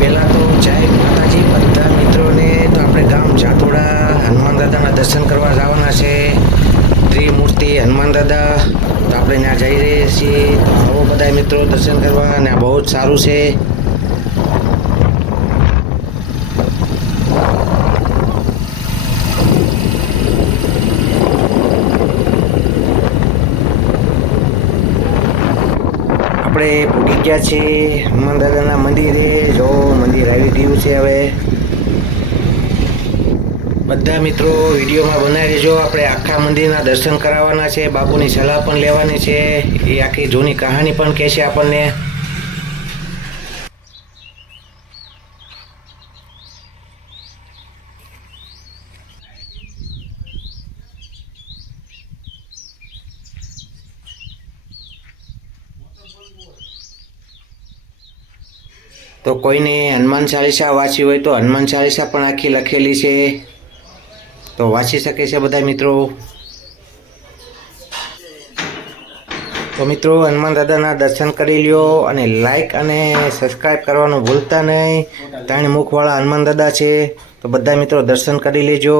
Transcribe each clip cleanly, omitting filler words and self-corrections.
પહેલાં તો જય માતાજી બધા મિત્રોને. તો આપણે ગામ જાતોડા હનુમાન દાદાના દર્શન કરવા જવાના છે. ત્રિમૂર્તિ હનુમાન દાદા. તો આપણે ત્યાં જઈ રહ્યા છીએ. તો આવો બધા મિત્રો દર્શન કરવા, અને આ બહુ જ સારું છે. આપણે પૂરી ગયા છીએ હનુમાન દાદાના મંદિરે. જો મંદિર આવી ગયું છે. હવે બધા મિત્રો વિડીયોમાં બનાવી રહેજો. આપણે આખા મંદિરના દર્શન કરાવવાના છે. બાપુની સલાહ પણ લેવાની છે. એ આખી જૂની કહાની પણ કહેશે આપણને. તો કોઈને હનુમાન ચાલીસા વાંચી હોય તો હનુમાન ચાલીસા પણ આખી લખેલી છે, તો વાંચી શકે છે બધા મિત્રો. તો મિત્રો હનુમાન દાદાના દર્શન કરી લ્યો, અને લાઈક અને સબસ્ક્રાઈબ કરવાનું ભૂલતા નહીં. ત્રણ મુખવાળા હનુમાન દાદા છે, તો બધા મિત્રો દર્શન કરી લેજો.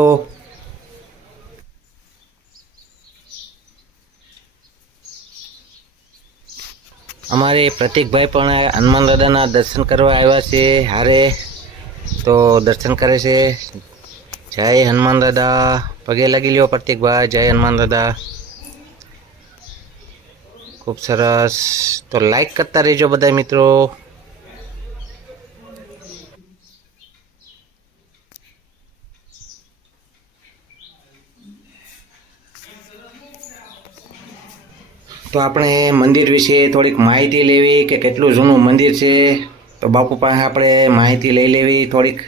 અમારે પ્રતિકભાઈ પણ હનુમાન દાદાના દર્શન કરવા આવ્યા છે હારે, તો દર્શન કરે છે. જય હનુમાન દાદા. પગે લાગી લ્યો પ્રતિકભાઈ. જય હનુમાન દાદા. ખૂબ સરસ. તો લાઈક કરતા રહેજો બધા મિત્રો. તો આપણે મંદિર વિશે થોડીક માહિતી લેવી કે કેટલું જૂનું મંદિર છે. તો બાપુ પાસે આપણે માહિતી લઈ લેવી થોડીક.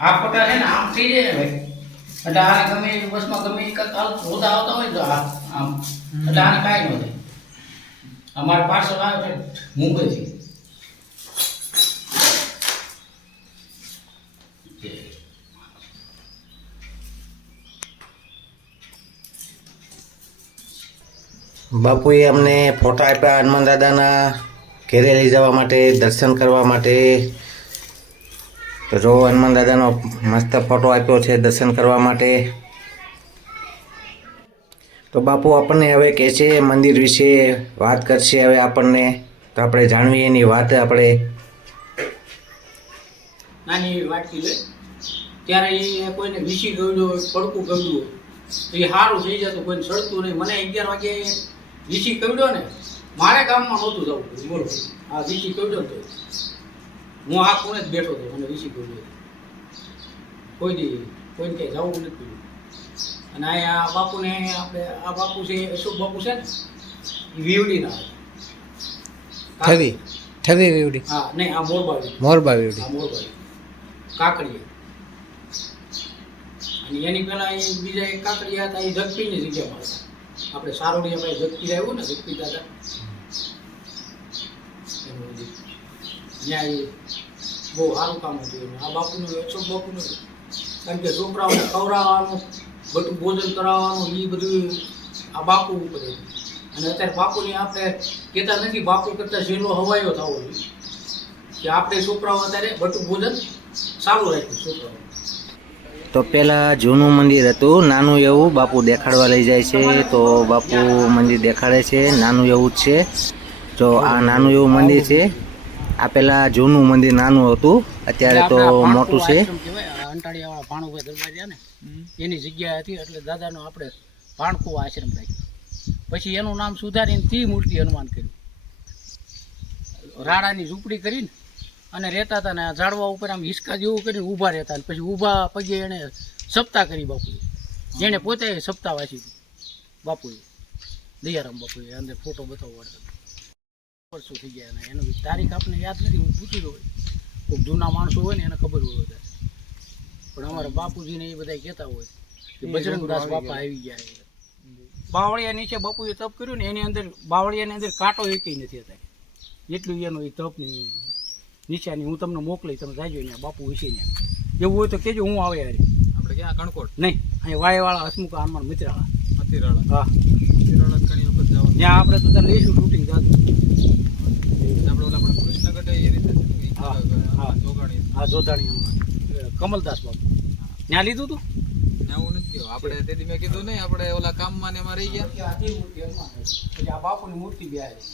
આ ફોટા છે ને આમ થઈ જાય ને ભાઈ, એટલે આને ગમે એ બસમાં ગમે એ હોતા આવતા હોય તો આમ એટલે આને કાંઈ ન થાય. અમારે પાર્સલ આવે છે મુંબઈથી. બાપુએ અમને ફોટા આપ્યા હનુમાન દાદાના ઘેરે લઈ જવા માટે, દર્શન કરવા માટે. તો જો હનુમાન દાદાનો મસ્ત ફોટો આપ્યો છે દર્શન કરવા માટે. તો બાપુ આપણને હવે કહે છે મંદિર વિશે વાત કરશે હવે આપણને. તો આપણે જાણવીએ એની વાત. આપણે નાની વાટકી લે ત્યારે એ કોઈને વિસી ગયું હોય, પડકું ગયું હોય તો એ સારું થઈ જતું, કોઈને સડતું નહીં. મને 11 વાગે વિસી કવડ્યો ને, મારે ગામમાં નહોતું જવું પડ્યું. બોલો, આ વિસી કવડ્યો તો હું આ ખૂણે જ બેઠો હતો. મને વિસી કવડ્યો કોઈને ક્યાંય જવું નથી પડ્યું. અને અહીંયા આ બાપુને આપણે આ બાપુ છે અશોક બાપુ છે ને, એ વીવડીના ઠવી વીવડી. હા નહીં, આ મોરબાવી વીવડી. આ મોરબાવી કાકડીયા. અને એની પહેલા એ બીજા એક કાકડીયા હતા, એ જગપીની જગ્યામાં હતા. આપણે સારોડિયા ભાઈ જગપી આવ્યું ને, જગપી દાદા ત્યાં એ બહુ સારું કામ હતું. આ બાપુનું અશોક બાપુનું, કારણ કે છોકરાઓને ખવડાવવાનું, બધું ભોજન કરાવવાનું, એ બધું આ બાપુ ઉપર હતું. અને અત્યારે બાપુની આપણે કહેતા નથી, બાપુ કરતાં સહેલો હવાયો થવો જોઈએ કે આપણે છોકરાઓ અત્યારે બધું ભોજન સારું રાખ્યું છોકરાઓ. તો પહેલાં જૂનું મંદિર હતું નાનું એવું, બાપુ દેખાડવા લઈ જાય છે. તો બાપુ મંદિર દેખાડે છે, નાનું એવું જ છે. જો આ નાનું એવું મંદિર છે. આ પહેલાં જૂનું મંદિર નાનું હતું, અત્યારે તો મોટું છે. અંટાળિયાવાળા ભાણુભાઈ દરબારિયા ને એની જગ્યા હતી, એટલે દાદાનો આપણે ભાણકુ આશ્રમ રાખ્યો. પછી એનું નામ સુધારીને ત્રિમૂર્તિ હનુમાન કર્યું. રાડાની ઝૂંપડી કરીને અને રહેતા હતા ને આ ઝાડવા ઉપર આમ હિંચકા જેવું કરીને ઊભા રહેતા અને પછી ઊભા પગે એણે સપ્તાહ કરી બાપુએ, જેણે પોતે સપ્તાહ વાંચી હતી બાપુએ, દયારામ બાપુએ. અંદર ફોટો બતાવવા વર્ષો થઈ ગયા અને એનો તારીખ આપણને યાદ નથી, હું પૂછી દઉં, કોઈ જૂના માણસો હોય ને એને ખબર હોય વધારે. પણ અમારા બાપુજીને એ બધા કહેતા હોય કે બજરંગદાસ બાપા આવી ગયા છે. બાવળિયા નીચે બાપુએ તપ કર્યું ને એની અંદર બાવળિયાની અંદર કાંટો એકેય નથી હતા, એટલું એનો એ તપની નિશાની હું તમને મોકલી, તમે જાજો ત્યાં બાપુ વિશે ત્યાં. એવું હોય તો કહેજો, હું આવે યાર. આપણે ક્યાં કણકોટ નહીં, અહીં વાયવાળા હસમુખ હનુમાન મિત્રાળા. મતીરાળા. હા, મતીરાળા ઘણી વખત જવાનું. ત્યાં આપણે તો ત્યાં લઈશું શૂટિંગ જાતું. આપણે ઓલા પણ કૃષ્ણગઢ એ રીતે છે ને, હા, હા જોગાણી. હા, જોતાણી હમણાં કમલદાસ બાપુ ત્યાં લીધું હતું. એવું નથી ગયો આપણે તેથી મેં કીધું નહીં, આપણે ઓલા કામમાં ને એમાં રહી ગયા. પછી આ બાપુની મૂર્તિ બી આવી.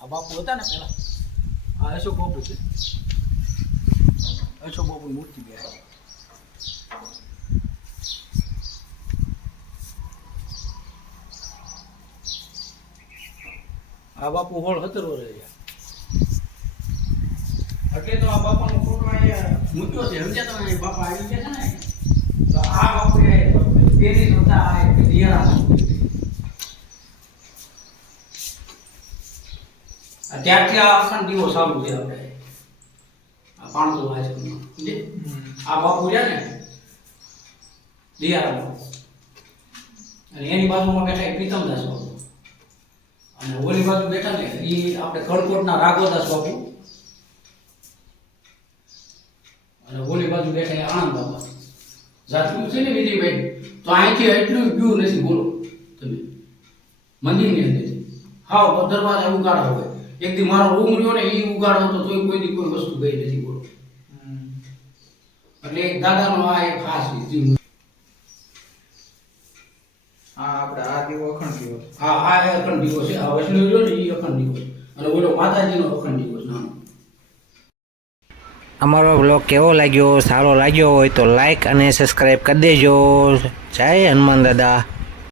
આ બાપુ હતા ને પેલા, આ અશોક બાપુ છે. અશોક બાપુની મૂર્તિ બી આવી. આ બાપુ 16-17 વર્ષ રહ્યા. એટલે તો આ બાપાનો ફોટો અહીંયા મૂક્યો છે, સમજ્યા તમે? બાપા આવી ગયા છે ને, તો આ બાપુએ પેલી નહોતા આ એક દિયાળા. ત્યારથી આ અખંડ દીવો ચાલુ છે આપણે આ પાણતો હાઈસ્કૂલમાં. આ બાપુ રહ્યા ને દિયાળા બાપુ, અને એની બાજુમાં બેઠા પ્રીતમદાસ બાપુ, અને ઓલી બાજુ બેઠા ને એ આપણે કળકોટના રાઘવદાસ બાપુ, અને ઓલી બાજુ બેઠા આનંદ બાપા. જાતનું છે ને વિજયભાઈ, તો અહીંથી એટલું ગયું નથી, બોલો તમે મંદિરની અંદર હાવ દરવાજા ઉગાડા હોય. એક દી મારો રૂમ રહ્યો ને એ ઉગાડો હતો તોય કોઈ દી કોઈ વસ્તુ ગઈ નથી, બોલો. એટલે એક દાદાનો આ એક ખાસ વિધિ. હા આપણે આ દીવો અખંડ દીવો. હા, આ અખંડ દીવો છે. આ વૈષ્ણવ રહ્યો ને એ અખંડ દીવો છે, અને ઓલો માતાજીનો અખંડ દીવો છે નાનો. અમારો બ્લોગ કેવો લાગ્યો, સારો લાગ્યો હોય તો લાઈક અને સબસ્ક્રાઈબ કરી દેજો. જય હનુમાન દાદા.